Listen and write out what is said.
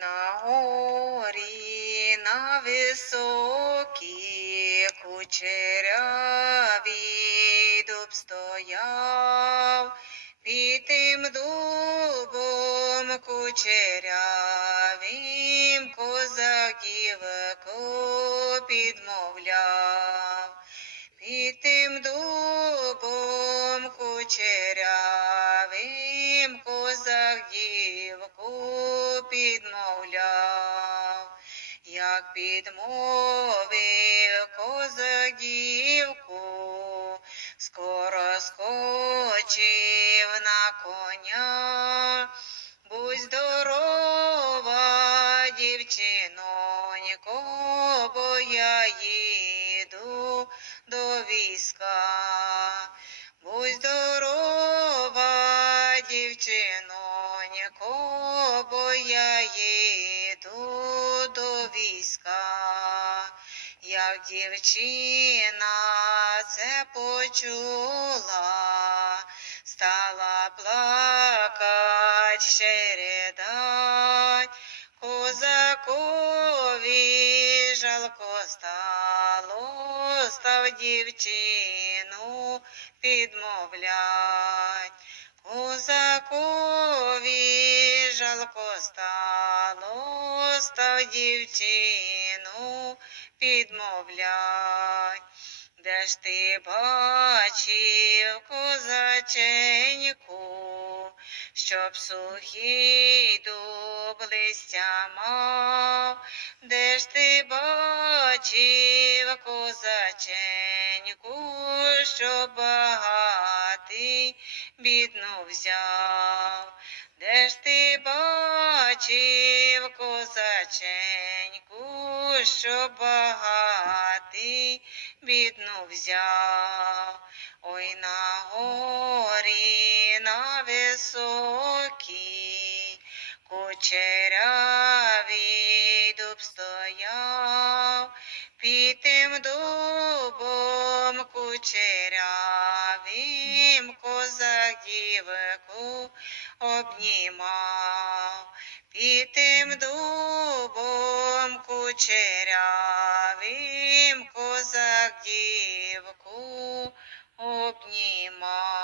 На горі, на високій кучерявій дуб стояв, під тим дубом кучерявим козак дівку підмовляв. Під тим дубом кучерявим козак дівку підмовляв, як підмовив козак дівку, скоро скочив на коня, будь здорова, дівчинонько, бо я їду до війська. Дівчинонько, бо я їду до війська. Як дівчина це почула, стала плакать ще ридать, козакові жалко стало, став дівчину підмовлять. Козакові жалко стало, став дівчину підмовлять. Де ж ти бачив козаченьку, щоб сухий дуб листя мав, де ж ти бачив козаченьку, щоб багатий бідну взяв, де ж ти бачив козаченьку, щоб багатий бідну взяв, ой на горі, на високій, кучерявий дуб стояв, під тим дубом кучерявим козак дівку обнімав, під тим дубом кучерявим козак дівку обнімав.